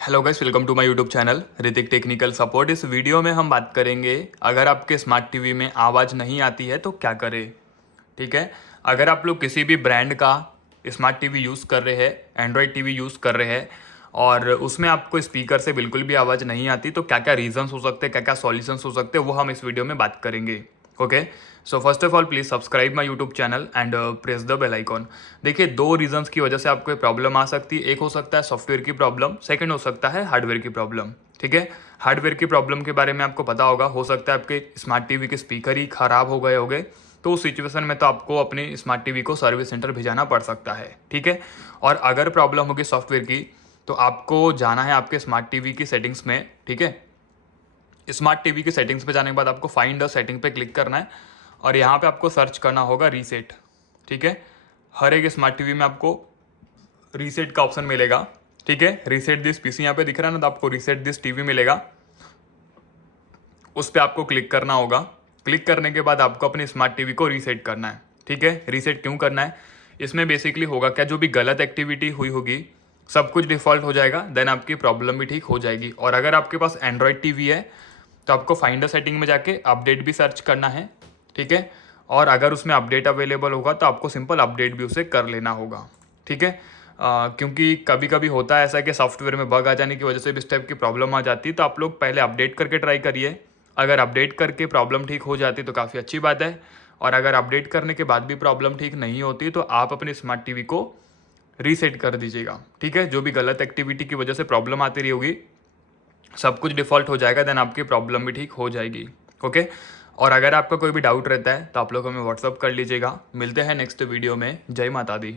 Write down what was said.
Hello guys, welcome to my YouTube channel Hritik technical support. इस video में हम बात करेंगे अगर आपके स्मार्ट टीवी में आवाज़ नहीं आती है तो क्या करें। ठीक है, अगर आप लोग किसी भी ब्रांड का स्मार्ट टीवी यूज़ कर रहे हैं, एंड्रॉयड टीवी यूज़ कर रहे हैं और उसमें आपको स्पीकर से बिल्कुल भी आवाज़ नहीं आती तो क्या क्या रीजंस हो सकते हैं, क्या क्या सॉल्यूशंस हो सकते हैं, वो हम इस वीडियो में बात करेंगे। Okay, so first of all please subscribe my YouTube channel and press the bell icon. देखिए, दो रीजंस की वजह से आपको प्रॉब्लम आ सकती है। एक हो सकता है सॉफ्टवेयर की प्रॉब्लम, सेकंड हो सकता है हार्डवेयर की प्रॉब्लम। ठीक है, हार्डवेयर की प्रॉब्लम के बारे में आपको पता होगा, हो सकता है आपके स्मार्ट टीवी के स्पीकर ही खराब हो गए होंगे, तो उस सिचुएशन में तो आपको अपने स्मार्ट टीवी को सर्विस सेंटर भेजाना पड़ सकता है। ठीक है, और अगर प्रॉब्लम होगी सॉफ्टवेयर की तो आपको जाना है आपके स्मार्ट टीवी की सेटिंग्स में। ठीक है, स्मार्ट टीवी की सेटिंग्स पे जाने के बाद आपको फाइंड अ सेटिंग पे क्लिक करना है और यहाँ पे आपको सर्च करना होगा रीसेट। ठीक है, हर एक स्मार्ट टीवी में आपको रीसेट का ऑप्शन मिलेगा। ठीक है, रीसेट दिस पीसी यहाँ पे दिख रहा है ना, तो आपको रीसेट दिस टीवी मिलेगा, उस पर आपको क्लिक करना होगा। क्लिक करने के बाद आपको अपने स्मार्ट टीवी को रीसेट करना है। ठीक है, रीसेट क्यों करना है, इसमें बेसिकली होगा क्या, जो भी गलत एक्टिविटी हुई होगी सब कुछ डिफ़ॉल्ट हो जाएगा, देन आपकी प्रॉब्लम भी ठीक हो जाएगी। और अगर आपके पास एंड्रॉयड टीवी है तो आपको फाइंडर सेटिंग में जाके अपडेट भी सर्च करना है। ठीक है, और अगर उसमें अपडेट अवेलेबल होगा तो आपको सिंपल अपडेट भी उसे कर लेना होगा। ठीक है, क्योंकि कभी कभी होता है ऐसा कि सॉफ्टवेयर में बग आ जाने की वजह से भी इस टाइप की प्रॉब्लम आ जाती है, तो आप लोग पहले अपडेट करके ट्राई करिए। अगर अपडेट करके प्रॉब्लम ठीक हो जाती तो काफ़ी अच्छी बात है, और अगर अपडेट करने के बाद भी प्रॉब्लम ठीक नहीं होती तो आप अपने स्मार्ट टीवी को रीसेट कर दीजिएगा। ठीक है, जो भी गलत एक्टिविटी की वजह से प्रॉब्लम आती रही होगी सब कुछ डिफ़ॉल्ट हो जाएगा, देन आपकी प्रॉब्लम भी ठीक हो जाएगी। ओके, और अगर आपका कोई भी डाउट रहता है तो आप लोग हमें व्हाट्सअप कर लीजिएगा। मिलते हैं नेक्स्ट वीडियो में। जय माता दी।